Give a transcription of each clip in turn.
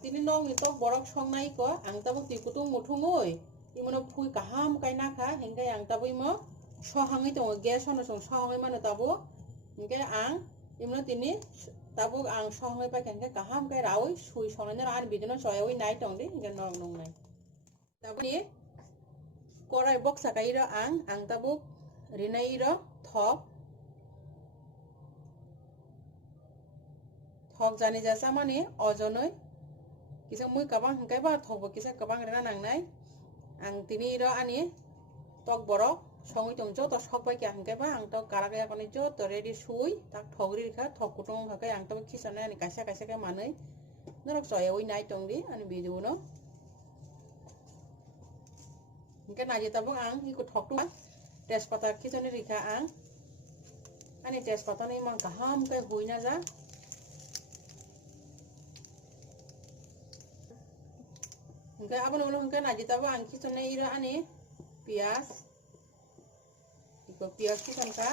tini nong ni tok borok songnai ko ang tabuk ti kutung muthungoi imono phui kaham kaina kha hingkai ang tabui mo sohangi tongo gas hono song sohangi mano tabu hingkai ang imono tini tabuk ang sohangi pa hingkai kaham kai rawi sui sonanya an bijono soyawi nai tongdi hingkai nong nong nai tabu ni korai box sakai ro ang tabuk rinai ro thok jani jasa mani ojonoi kisa mui kabang hingkai ba thok bo kisa kabang rena nangnai ang tini ro ani tok borok songoi tongjo to sok bai kya hingkai ba ang to karagya koni jo to ready sui tak thogri kha thok kutung hakai ang to kisana ani kaisa kaisa ka manai norok soyawi nai tongdi ani bijuno hingkai naji tabuk ang hiku thok tu tejpata kisani rikha ang ani tejpata ni mang kaham kai huina ja hingkai abon ulo hingkai naji tabu ang kisane ira ani pias iko pias kisan ka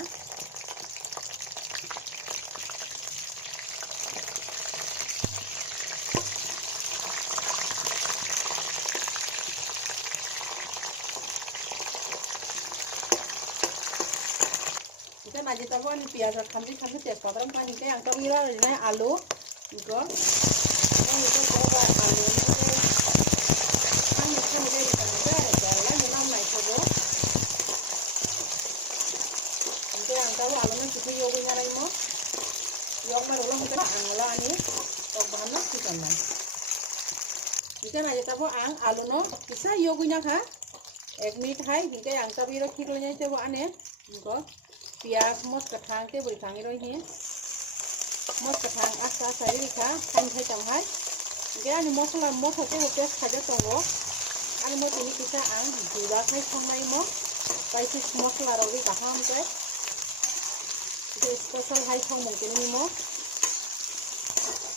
hingkai naji tabu ani pias khamji khamji tejpata ram ka hingkai ang tabu ira rinai alu iko alu tahu alumnya kita yogi nyarai mo yok mar ulang kita angla ani tok bahan no kita na jika naja tahu ang aluno bisa yogi nya kha 1 minute hai hingga ang tahu iro khirlnya tahu ane ko pias mos kathang te buri thang iro hi mos kathang asa sari kha kan thai tam hai hingga ani mosla mo thote hote khaja tongo ani mo tini kita ang jura khai songnai mo spicy mosla rogi kaham te special hai song mungkin ini mo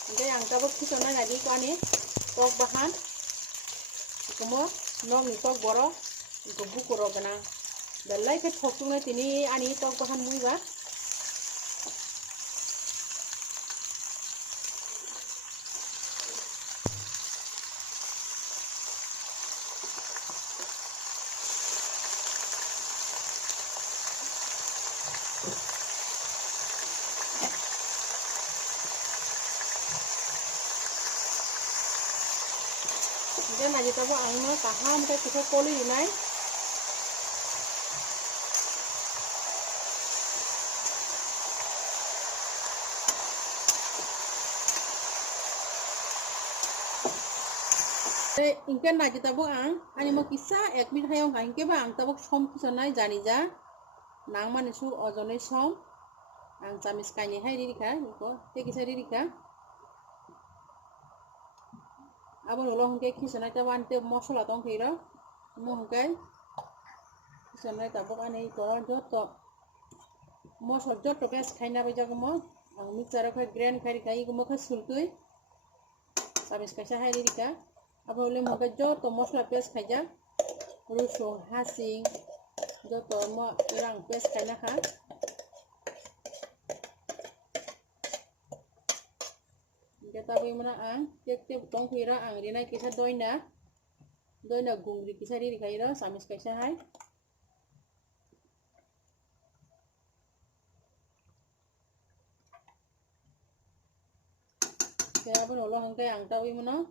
hingga yang tabuk kisana nadi ko ani tok bahan ikomo nog ni tok boro iko bukuro gana dalai ke thokuna tini ani tok bahan muiba hingga naji tabu ang mo kaham kai kita koli dinai hingga naji tabu ang ani mo kisa 1 minute hayong hingga ba ang tabuk som kisanai jani ja nang manisu ojonai som ang chamis kaini hai ririka ko te kisa ririka abon ulo hingke kisana ta bante mosla tong khira mo hingke kisana ta bok ani koran joto mosla joto bes khaina be jagmo ang mixer kha grand khari kai ko mokha sultui sabis kaisa hai rika abon ulo hingke joto mosla bes khaja ruso hasing joto mo irang bes khaina kha kita beri mana ang tiap-tiap tong kira ang rinai kisah doina gungri kisah diri kaira samis kaisa hai kaya pun ulo hangkai ang tawi mana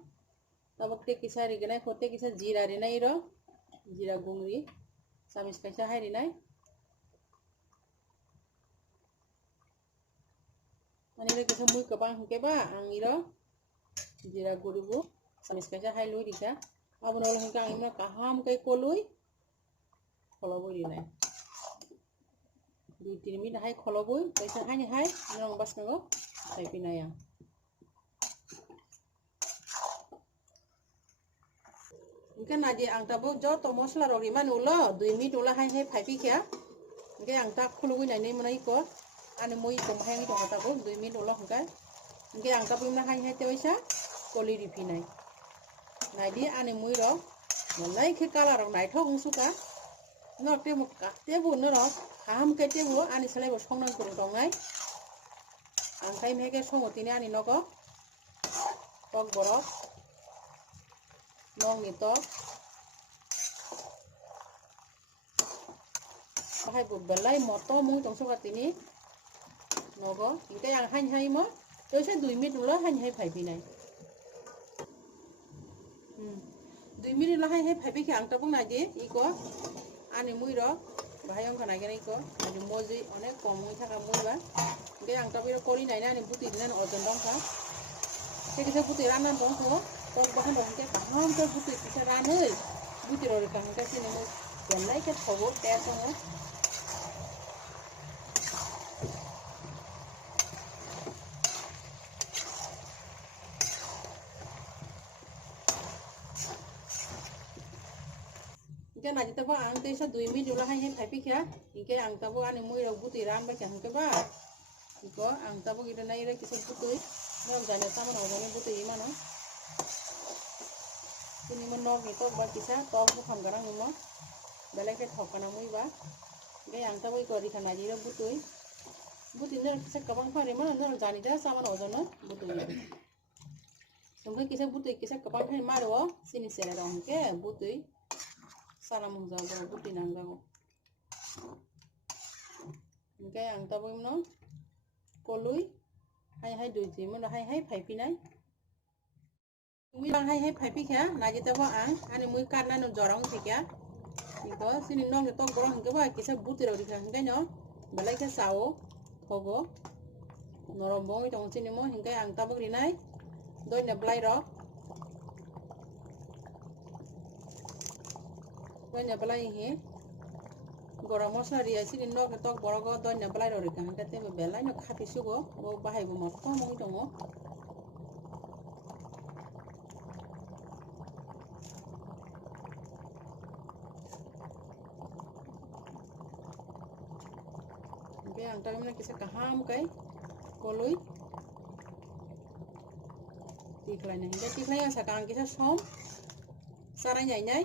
tabak te kisah rinai khote kisah jira rinai ro jira gungri samis kaisa hai rinai ani re kisah mui kabang hingke ba ang iro jira guribu samis kaisa hai lui dika abon ulo hangkai ang ina kaham kai kolui kholobui rinai 2-3 minute hai kholobui kaisa hai nong bas nago sai pinaya hingga naji ang tabuk joto mosla rogi man ulo 2 minute ulo hai phai pi kya hingga ang ta khulubui nai nei manai ko ani moi ko hai to tabuk 2 minute ulo hingga hingga ang tabuk na hai te oisa koli ripi nai nadi ani moi ro nai ke kala ro nai thok suka no te mu ka te bu no ro ham ke te bu ani salai bo songnang kurung dong nai ang kai me ke songo tini ani nogo tok borok nong ni tok bahai bu belai moto mung tong sokat ini nogo hingga yang hai mo tôi sẽ 2 minit nữa hai phải vì này 2 minit là hai phải vì ang tabung na je iko ani mui ro bahai ang kana gani ko ani moji onek kom mui thaka mui ba hingga ang tabi ro kori nai na ani buti dinan ojon dong ka ke kisa buti ranan dong ko tok bahan dong ke kaham to buti kisa ranoi buti ro ka hingga sini mui ben lai ke thobo te song cái này chúng ta ăn tới sau 2 minit là hai phải biết kia cái ăn ta ăn thì mua đầu bút thì ram ba chẳng cái ba có ăn ta cái này là cái số bút túi nó dài là sao mà nó này bút thì mà nó cái này mình nong cái to ba cái sao to cũng không có năng nữa đây là cái thọc cái nào mới ba cái ăn ta cái đi khăn này là bút thì nó sẽ có bằng phải mà nó dài là sao mà nó rồi nó bút túi xong cái sao bút túi cái sao có bằng phải mà rồi xin sẽ là đồng cái bút túi salam jago buti nang jago cái ang ta bim nó kolui hai đuôi gì mà nó hai phải pi này mi bang hai phải pi kia na kita ba ang mui karna no jorong ti kia iko sini nong to gorong ke ba kisa buti ro dikha cái nó balai ke sao thogo norom bong tong sini mo hingga ang ta bang rinai doi na blai ro donya balai he gora mosla ria sini no ke tok borogo donya balai ro kan kate be belai no khati sugo bo bahai bo mo ko mo dongo be ang ta na kisa kaham kai kolui tiklai na hinga tiklai sa kang kisa som sara nhai nhai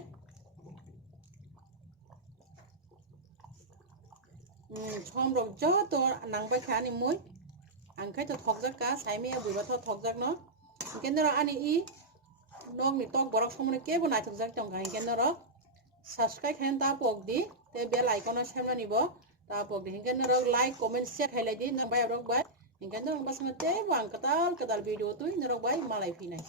chom rong cho to nang ba kha ni muối ang khai to thok jak ka sai me bu ba thok jak no ken ro ani i nong ni tok borok somne ke bu na thok jak tong ka ken ro subscribe khan ta pok di te bell icon on sem na ni bo ta pok di ken ro like comment share khai di nang ba rok ba ken ro ba sam te wang katal video tu ni ro ba malai phi nai